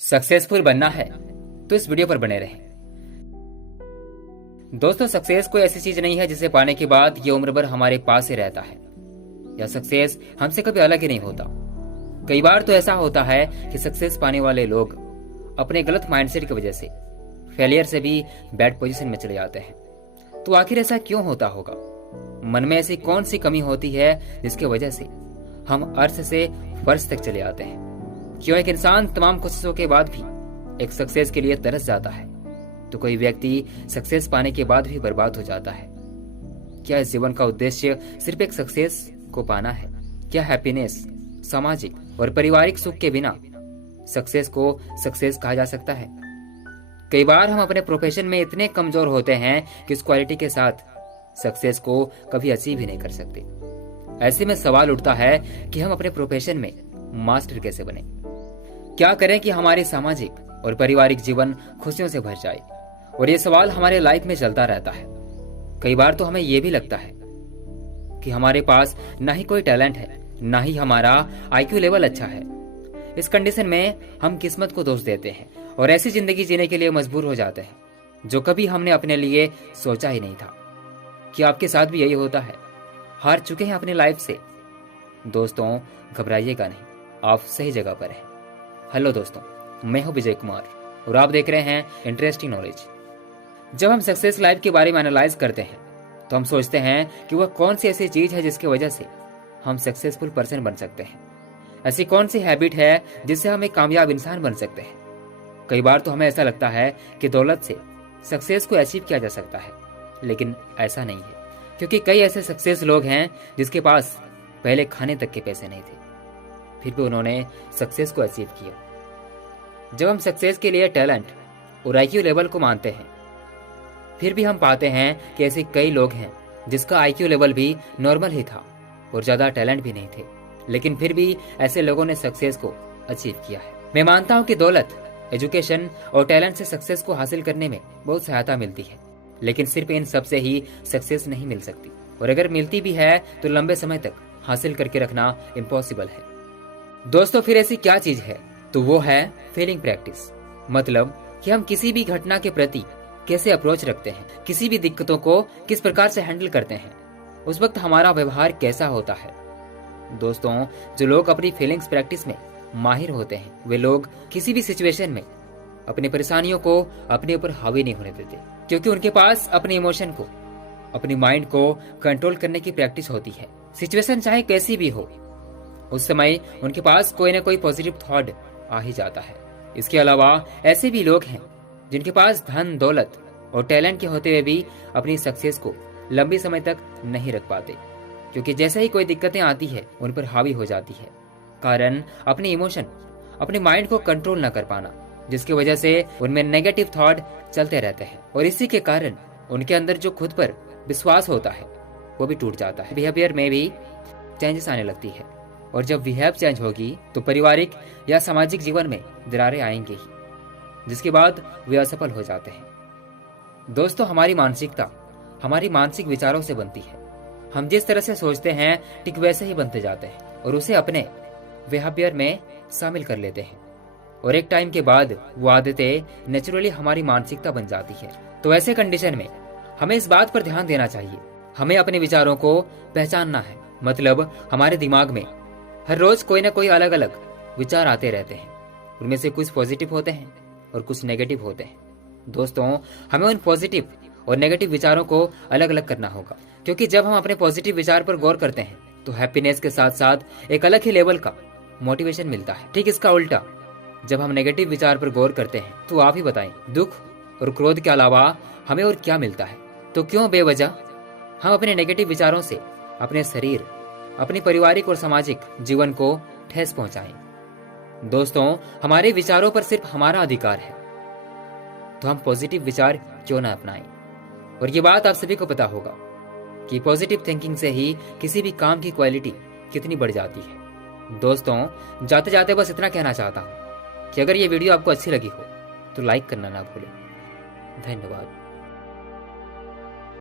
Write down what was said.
Successful बनना है तो इस वीडियो पर बने रहें। दोस्तों, सक्सेस कोई ऐसी चीज नहीं है जिसे पाने के बाद ये उम्र भर हमारे पास ही रहता है। यह सक्सेस हमसे कभी अलग ही नहीं होता। कई बार तो ऐसा होता है कि सक्सेस पाने वाले लोग अपने गलत माइंडसेट की वजह से फेलियर से भी बैड पोजीशन में चले जाते हैं। तो आखिर ऐसा क्यों होता होगा? मन में ऐसी कौन सी कमी होती है जिसकी वजह से हम अर्थ से फर्श तक चले आते हैं? क्यों एक इंसान तमाम कोशिशों के बाद भी एक सक्सेस के लिए तरस जाता है, तो कोई व्यक्ति सक्सेस पाने के बाद भी बर्बाद हो जाता है? क्या इस जीवन का उद्देश्य सिर्फ एक सक्सेस को पाना है? क्या हैप्पीनेस, सामाजिक और पारिवारिक सुख के बिना सक्सेस को सक्सेस कहा जा सकता है? कई बार हम अपने प्रोफेशन में इतने कमजोर होते हैं कि उस क्वालिटी के साथ सक्सेस को कभी अचीव ही नहीं कर सकते। ऐसे में सवाल उठता है कि हम अपने प्रोफेशन में मास्टर कैसे बने? क्या करें कि हमारी सामाजिक और पारिवारिक जीवन खुशियों से भर जाए? और ये सवाल हमारे लाइफ में चलता रहता है। कई बार तो हमें यह भी लगता है कि हमारे पास ना ही कोई टैलेंट है, ना ही हमारा आईक्यू लेवल अच्छा है। इस कंडीशन में हम किस्मत को दोष देते हैं और ऐसी जिंदगी जीने के लिए मजबूर हो जाते हैं जो कभी हमने अपने लिए सोचा ही नहीं था। क्या आपके साथ भी यही होता है? हार चुके हैं अपनी लाइफ से? दोस्तों, घबराइएगा नहीं, आप सही जगह पर हैं। हेलो दोस्तों, मैं हूं विजय कुमार और आप देख रहे हैं इंटरेस्टिंग नॉलेज। जब हम सक्सेस लाइफ के बारे में एनालाइज करते हैं तो हम सोचते हैं कि वह कौन सी ऐसी चीज है जिसकी वजह से हम सक्सेसफुल पर्सन बन सकते हैं। ऐसी कौन सी हैबिट है जिससे हम एक कामयाब इंसान बन सकते हैं? कई बार तो हमें ऐसा लगता है कि दौलत से सक्सेस को अचीव किया जा सकता है, लेकिन ऐसा नहीं है, क्योंकि कई ऐसे सक्सेस लोग हैं जिसके पास पहले खाने तक के पैसे नहीं थे, फिर भी उन्होंने सक्सेस को अचीव किया। जब हम सक्सेस के लिए टैलेंट और आईक्यू लेवल को मानते हैं, फिर भी हम पाते हैं कि ऐसे कई लोग हैं जिसका आईक्यू लेवल भी नॉर्मल ही था और ज्यादा टैलेंट भी नहीं थे, लेकिन फिर भी ऐसे लोगों ने सक्सेस को अचीव किया है। मैं मानता हूं कि दौलत, एजुकेशन और टैलेंट से सक्सेस को हासिल करने में बहुत सहायता मिलती है, लेकिन सिर्फ इन सब से ही सक्सेस नहीं मिल सकती, और अगर मिलती भी है तो लंबे समय तक हासिल करके रखना इम्पॉसिबल है। दोस्तों, फिर ऐसी क्या चीज है? तो वो है फीलिंग प्रैक्टिस। मतलब कि हम किसी भी घटना के प्रति कैसे अप्रोच रखते हैं, किसी भी दिक्कतों को किस प्रकार से हैंडल करते हैं, उस वक्त हमारा व्यवहार कैसा होता है। दोस्तों, जो लोग अपनी फीलिंग्स प्रैक्टिस में माहिर होते हैं, वे लोग किसी भी सिचुएशन में अपनी परेशानियों को अपने ऊपर हावी नहीं होने देते, क्योंकि उनके पास अपने इमोशन को, अपनी माइंड को कंट्रोल करने की प्रैक्टिस होती है। सिचुएशन चाहे कैसी भी हो, उस समय उनके पास कोई ना कोई पॉजिटिव थॉट आ ही जाता है। इसके अलावा ऐसे भी लोग हैं जिनके पास धन, दौलत और टैलेंट के होते हुए भी अपनी सक्सेस को लंबी समय तक नहीं रख पाते, क्योंकि जैसे ही कोई दिक्कतें आती है उन पर हावी हो जाती है। कारण अपने इमोशन, अपने माइंड को कंट्रोल न कर पाना, जिसकी वजह से उनमें नेगेटिव थॉट चलते रहते हैं, और इसी के कारण उनके अंदर जो खुद पर विश्वास होता है वो भी टूट जाता है। बिहेवियर में भी चेंजेस आने लगती है, और जब बिहेव चेंज होगी तो पारिवारिक या सामाजिक जीवन में दरारें आएंगी ही, जिसके बाद वे असफल हो जाते हैं। दोस्तों, हमारी मानसिकता हमारी मानसिक विचारों से बनती है। हम जिस तरह से सोचते हैं ठीक वैसे ही बनते जाते हैं और उसे अपने बिहेवियर में शामिल कर लेते हैं, और एक टाइम के बाद वो आदतें नेचुरली हमारी मानसिकता बन जाती है। तो ऐसे कंडीशन में हमें इस बात पर ध्यान देना चाहिए, हमें अपने विचारों को पहचानना है। मतलब हमारे दिमाग में हर रोज कोई ना कोई अलग अलग विचार आते रहते हैं, उनमें से कुछ पॉजिटिव होते हैं और कुछ नेगेटिव होते हैं। दोस्तों, हमें उन पॉजिटिव और नेगेटिव विचारों को अलग अलग करना होगा, क्योंकि जब हम अपने पॉजिटिव विचार पर गौर करते हैं तो हैप्पीनेस के साथ साथ एक अलग ही लेवल का मोटिवेशन मिलता है। ठीक इसका उल्टा, जब हम नेगेटिव विचार पर गौर करते हैं तो आप ही बताएं, दुख और क्रोध के अलावा हमें और क्या मिलता है? तो क्यों बेवजह हम अपने नेगेटिव विचारों से अपने शरीर, अपनी पारिवारिक और सामाजिक जीवन को ठेस पहुंचाएं? दोस्तों, हमारे विचारों पर सिर्फ हमारा अधिकार है, तो हम पॉजिटिव विचार क्यों ना अपनाएं? और ये बात आप सभी को पता होगा कि पॉजिटिव थिंकिंग से ही किसी भी काम की क्वालिटी कितनी बढ़ जाती है। दोस्तों, जाते जाते बस इतना कहना चाहता हूं कि अगर ये वीडियो आपको अच्छी लगी हो तो लाइक करना ना भूलें। धन्यवाद।